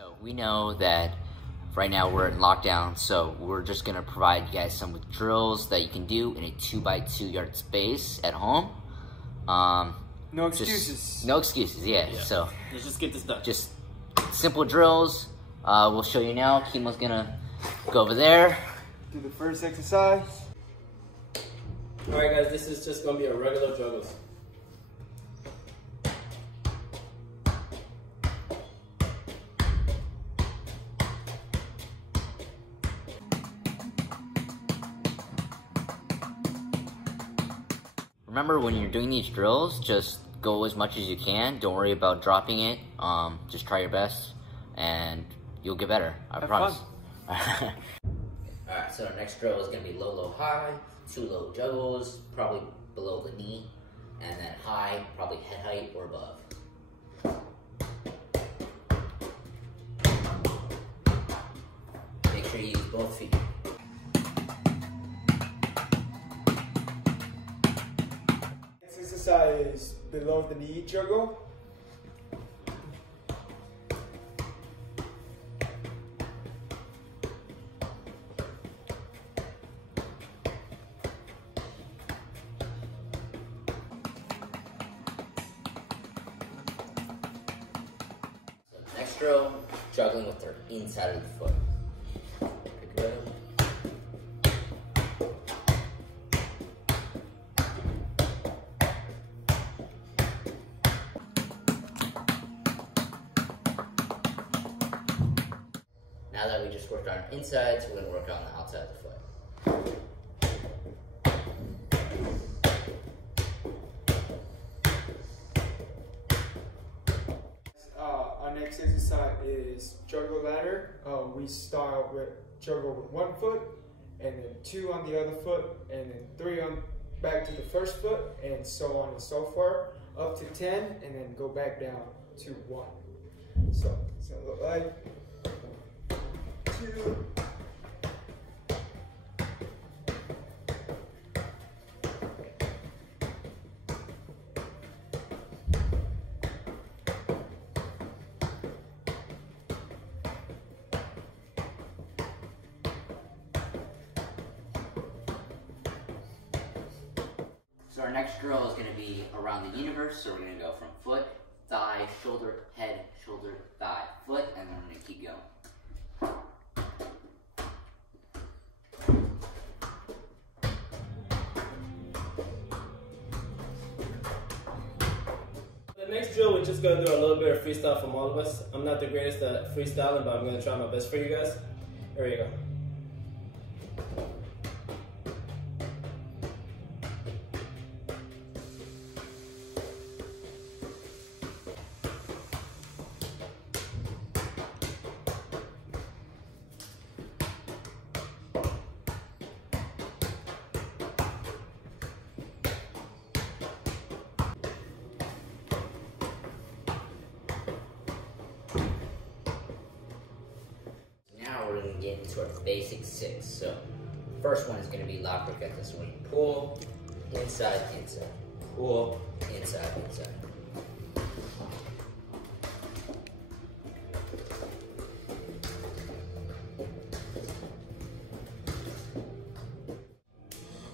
So we know that right now we're in lockdown, so we're just gonna provide you guys some drills that you can do in a 2x2 yard space at home. No excuses. No excuses, yeah. So let's just get this done. Just simple drills. We'll show you now. Kimo's gonna go over there. Do the first exercise. All right, guys, this is just gonna be a regular juggles. Remember, when you're doing these drills, just go as much as you can. Don't worry about dropping it. Just try your best, and you'll get better. I promise. Alright, so our next drill is going to be low, low, high. 2 low juggles, probably below the knee. And then high, probably head height or above. Make sure you use both feet. Exercise below the knee juggle. Next drill, juggling with their inside of the foot. Pick it up. Now that we just worked on insides, we're going to work on the outside of the foot. Our next exercise is juggle ladder. We start with juggle with 1 foot, and then 2 on the other foot, and then 3 on back to the first foot, and so on and so forth, up to 10, and then go back down to 1. So it's gonna look like 2. So our next drill is going to be around the universe. So we're going to go from foot, thigh, shoulder, head, shoulder, thigh, foot, and then we're going to keep going. The next drill, we're just gonna do a little bit of freestyle from all of us. I'm not the greatest at freestyling, but I'm gonna try my best for you guys. Here we go. We're going to get into our basic 6. So, first one is going to be La Croqueta. So, when you pull, inside, inside. Pull, inside, inside.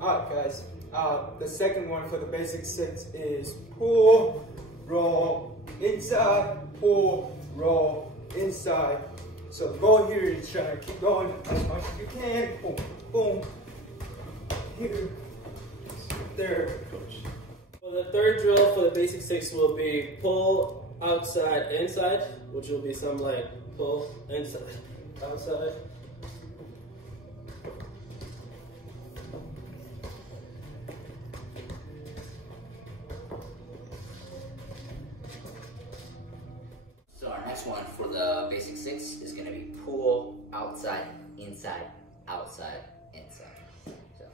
Alright guys, the second one for the basic 6 is pull, roll, inside, pull, roll, inside. So the goal here is trying to keep going as much as you can. Boom, boom. Here, there. Well, the third drill for the basic 6 will be pull, outside, inside, which will be something like pull, inside, outside. So our next one for the basic 6 is going to be pull, outside, inside, outside, inside. So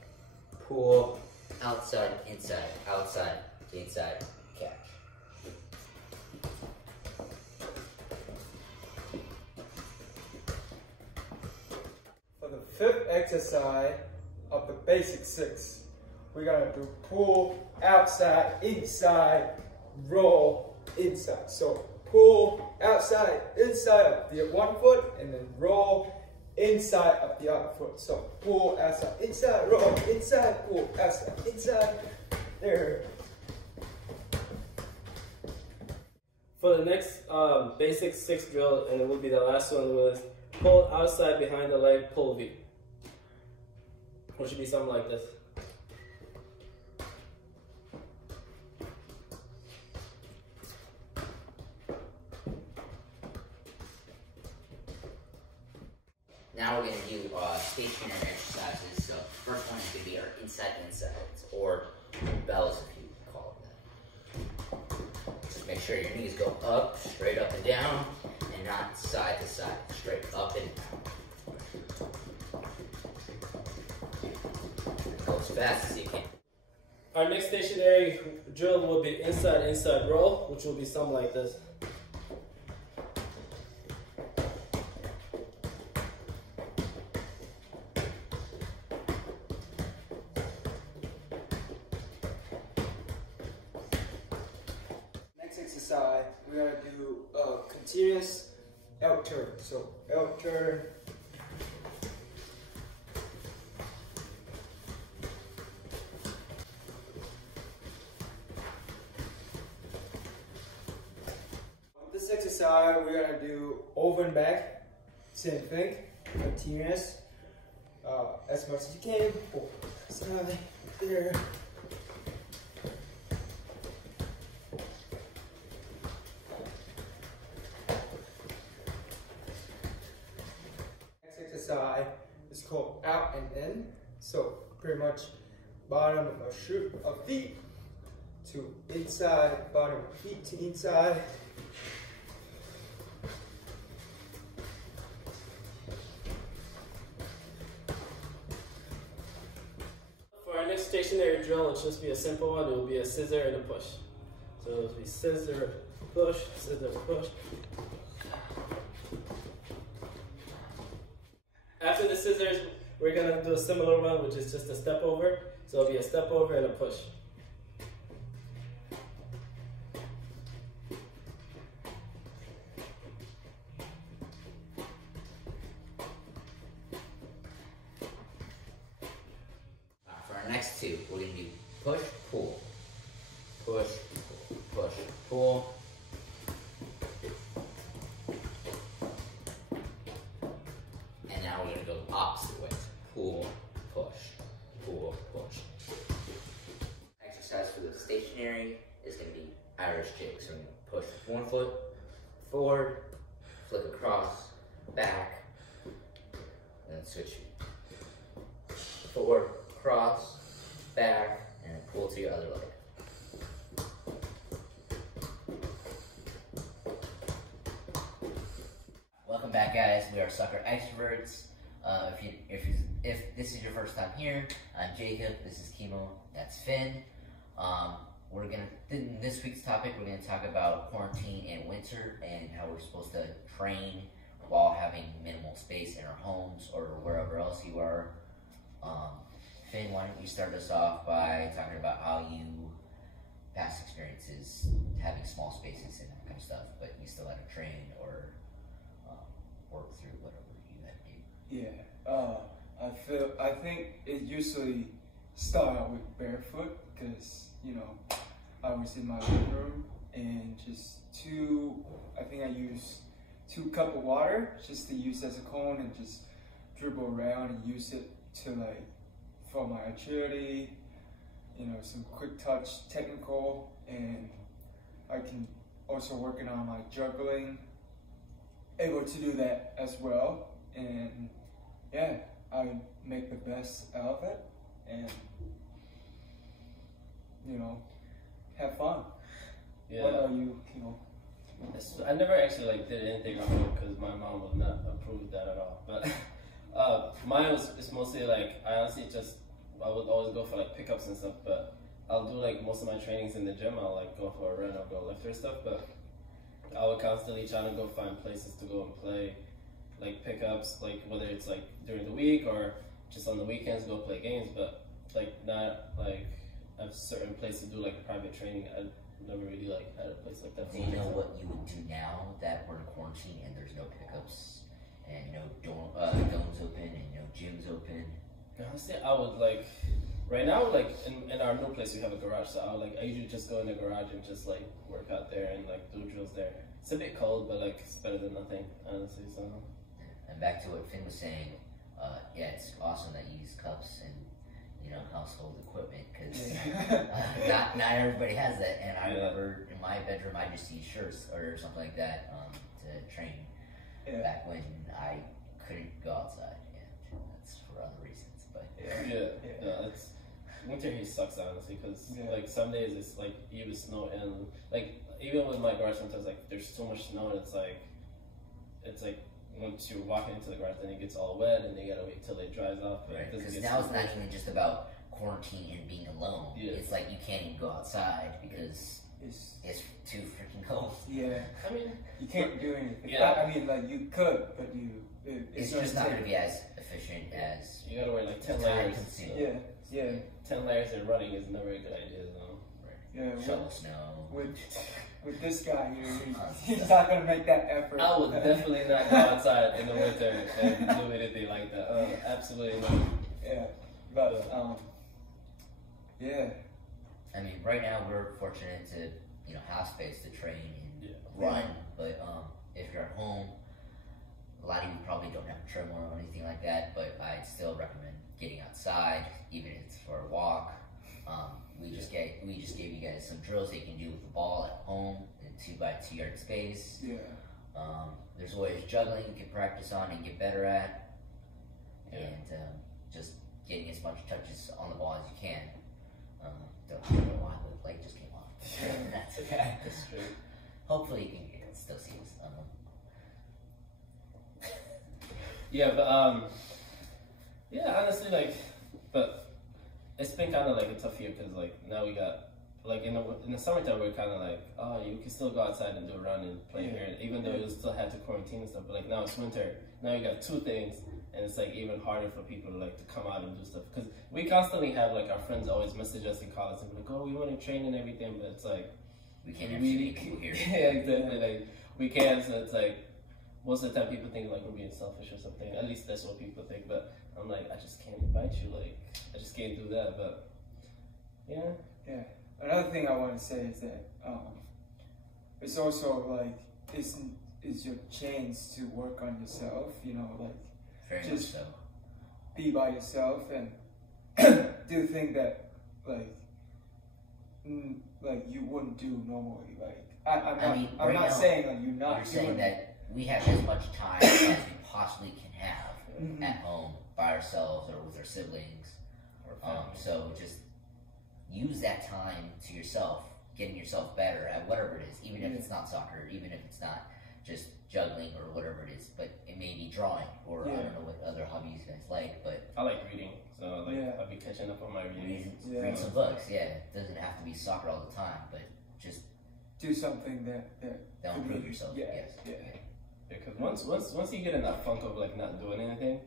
pull, outside, inside, catch. For the 5th exercise of the basic 6, we're gonna do pull, outside, inside, roll, inside. So pull outside, inside of the one foot, and then roll inside of the other foot. So pull outside, inside, roll inside, pull outside, inside. There. For the next basic 6 drill, and it will be the last one, was pull outside behind the leg, pull V. Which should be something like this. Now we're going to do stationary exercises. So the first one is going to be our insides, or bells if you call it that. Just make sure your knees go up, straight up and down, and not side to side, straight up and down. Go as fast as you can. Our next stationary drill will be inside roll, which will be something like this. Exercise, we're gonna do a continuous L turn. So L turn. With this exercise, we're gonna do over and back. Same thing, continuous. As much as you can. Over, side, there. Exercise is called out and in. So pretty much bottom of a shoe of feet to inside, bottom of feet to inside. For our next stationary drill, it'll just be a simple one. It will be a scissor and a push. So it'll be scissor, push, scissor, push. After the scissors, we're gonna do a similar one, which is just a step over. So it'll be a step over and a push. For our next two, we're gonna do push, pull, push, push, pull. And now we're gonna go opposite ways. Pull, push, pull, push. Exercise for the stationary is gonna be Irish jig. So we're gonna push one foot forward, flick across, back, and then switch forward, cross, back, and then pull to your other leg. Welcome back, guys. We are Soccer Extroverts. If this is your first time here, I'm Jacob. This is Kimo. That's Finn. In this week's topic, we're gonna talk about quarantine and winter and how we're supposed to train while having minimal space in our homes or wherever else you are. Finn, why don't you start us off by talking about how you past experiences having small spaces and that kind of stuff, but you still had to train or work through whatever you had to do. Yeah, I think it usually start out with barefoot because, you know, I was in my living room and I use 2 cups of water just to use as a cone and just dribble around and use it to for my agility, you know, some quick touch technical, and I can also working on my juggling, able to do that as well, and yeah, I make the best out of it and, you know, have fun. Yeah. What about you, Kimo? I never actually did anything wrong because my mom would not approve that at all. But mine it's mostly I honestly I would always go for pickups and stuff. But I'll do most of my trainings in the gym. I'll go for a run or go lift or stuff. But I would constantly try to go find places to go and play, pickups, whether it's during the week or just on the weekends go play games. But not have certain places to do private training. I never really had a place it's like that. Do you know what you would do now that we're in quarantine and there's no pickups and domes open and gyms open? Honestly, I would like right now, like in our new place we have a garage, so I usually just go in the garage and just like work out there and like do drills there. It's a bit cold, but like it's better than nothing, honestly. So. And back to what Finn was saying, yeah, it's awesome that you use cups and household equipment, because not everybody has that. And I remember in my bedroom I just use shirts or something like that to train back when I couldn't go outside, and that's for other reasons. But no, it's winter here sucks honestly, because like some days it's like even snow, and like even with my garage sometimes like there's so much snow and it's like once you're walking into the garage, then it gets all wet, and you gotta wait till it dries off. Right, because now it's not even just about quarantine and being alone. Yeah. It's like you can't even go outside because it's too freaking cold. Yeah, I mean, you can't do anything. Yeah. I mean, like you could, but it's just not going to be as efficient as. You gotta wear like 10 layers. Yeah. 10 layers and running is never a good idea, though. Right. Yeah. Shovel snow. With this guy here, he's not going to make that effort. I would definitely not go outside in the winter and do anything like that. Absolutely not. Yeah, but yeah. I mean, right now we're fortunate to have space to train and run, but if you're at home, a lot of you probably don't have a treadmill or anything like that. But I'd still recommend getting outside, even if it's for a walk. We just gave you guys some drills that you can do with the ball at home in 2x2 yard space. Yeah. There's always juggling you can practice on and get better at, and just getting as much touches on the ball as you can. Don't know why the light just came on. That's okay. That's true. Hopefully you can still see us. Yeah, but honestly, like, but it's been kind of like a tough year because like now we got like in the summertime we're kind of like, oh, you can still go outside and do a run and play here, even though you still had to quarantine and stuff. But like now it's winter, now you got two things, and it's like even harder for people to like to come out and do stuff, because we constantly have like our friends always message us in college and be like, oh, we want to train and everything, but it's like we can't have really people here. Yeah, exactly. Like we can't, so it's like most of the time people think like we're being selfish or something. At least that's what people think. But I'm like, I just can't invite you. Like I just can't do that. But yeah. Another thing I want to say is that it's also like it's your chance to work on yourself. Like very just much so. Be by yourself and do things that like you wouldn't do normally. Like I'm not saying like you're not. You're saying that we have as much time as we possibly can have at home by ourselves or with our siblings. So just use that time to yourself, getting yourself better at whatever it is, even if it's not soccer, even if it's not just juggling or whatever it is, but it may be drawing or I don't know what other hobbies you guys like, but I like reading, so like I'll be catching up on my reading. Read some books, it doesn't have to be soccer all the time, but just do something that improve yourself. Because once you get in that funk of like not doing anything,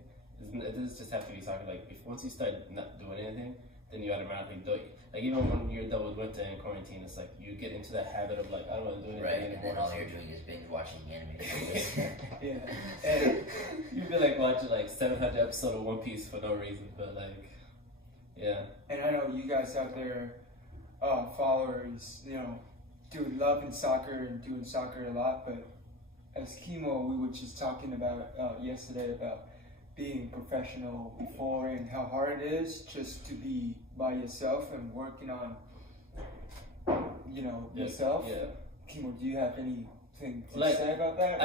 it doesn't just have to be soccer. Like once you start not doing anything, then you automatically do it. Like even when you're done with winter and quarantine, it's like you get into that habit of like I don't want to do anything anymore. And then all you're doing is binge watching anime. And you'd be like watching like 700 episodes of One Piece for no reason, but like And I know you guys out there, followers, do love in soccer and doing soccer a lot, but as Kimo, we were just talking about yesterday about being professional before and how hard it is just to be by yourself and working on, yourself. Yeah. Kimo, do you have anything to say about that?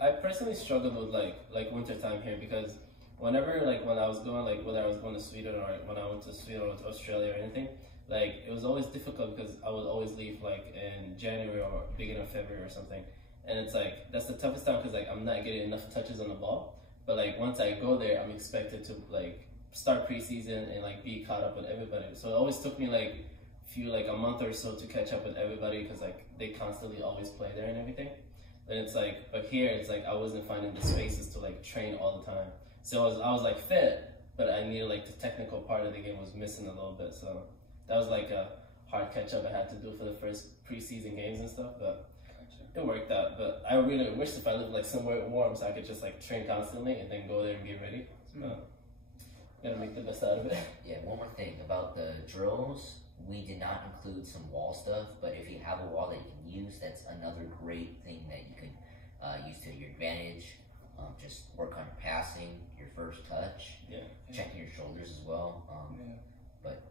I personally struggled with like winter time here, because whenever when I was going whether I was going to Sweden or when I went to Sweden or to Australia or anything, like it was always difficult because I would always leave like in January or beginning of February or something, and it's like that's the toughest time because like I'm not getting enough touches on the ball. But like once I go there, I'm expected to like start preseason and like be caught up with everybody. So it always took me like a month or so to catch up with everybody, because like they constantly always play there and everything. And it's like, but here it's like I wasn't finding the spaces to like train all the time. So I was like fit, but I needed like the technical part of the game was missing a little bit. So that was like a hard catch up I had to do for the first preseason games and stuff, but it worked out. But I really wish if I lived like somewhere warm so I could just like train constantly and then go there and get ready. So, gotta make the best out of it. Yeah, one more thing about the drills. We did not include some wall stuff, but if you have a wall that you can use, that's another great thing that you can use to your advantage. Just work on your passing, your first touch, checking your shoulders as well. But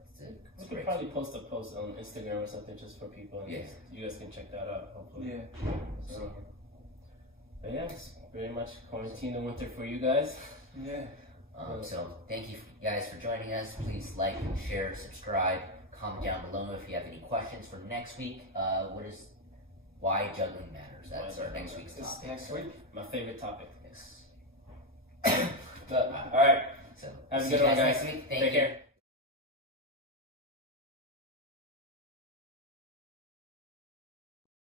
we could probably post a post on Instagram or something just for people, and you guys can check that out. Hopefully. So, but yeah, it's pretty much quarantine and winter for you guys. So thank you guys for joining us. Please like, share, subscribe. Comment down below if you have any questions for next week. What is why juggling matters? That's our next week's topic. Next week, my favorite topic. Yes. But all right. So have a good one, guys. Next week. Take care.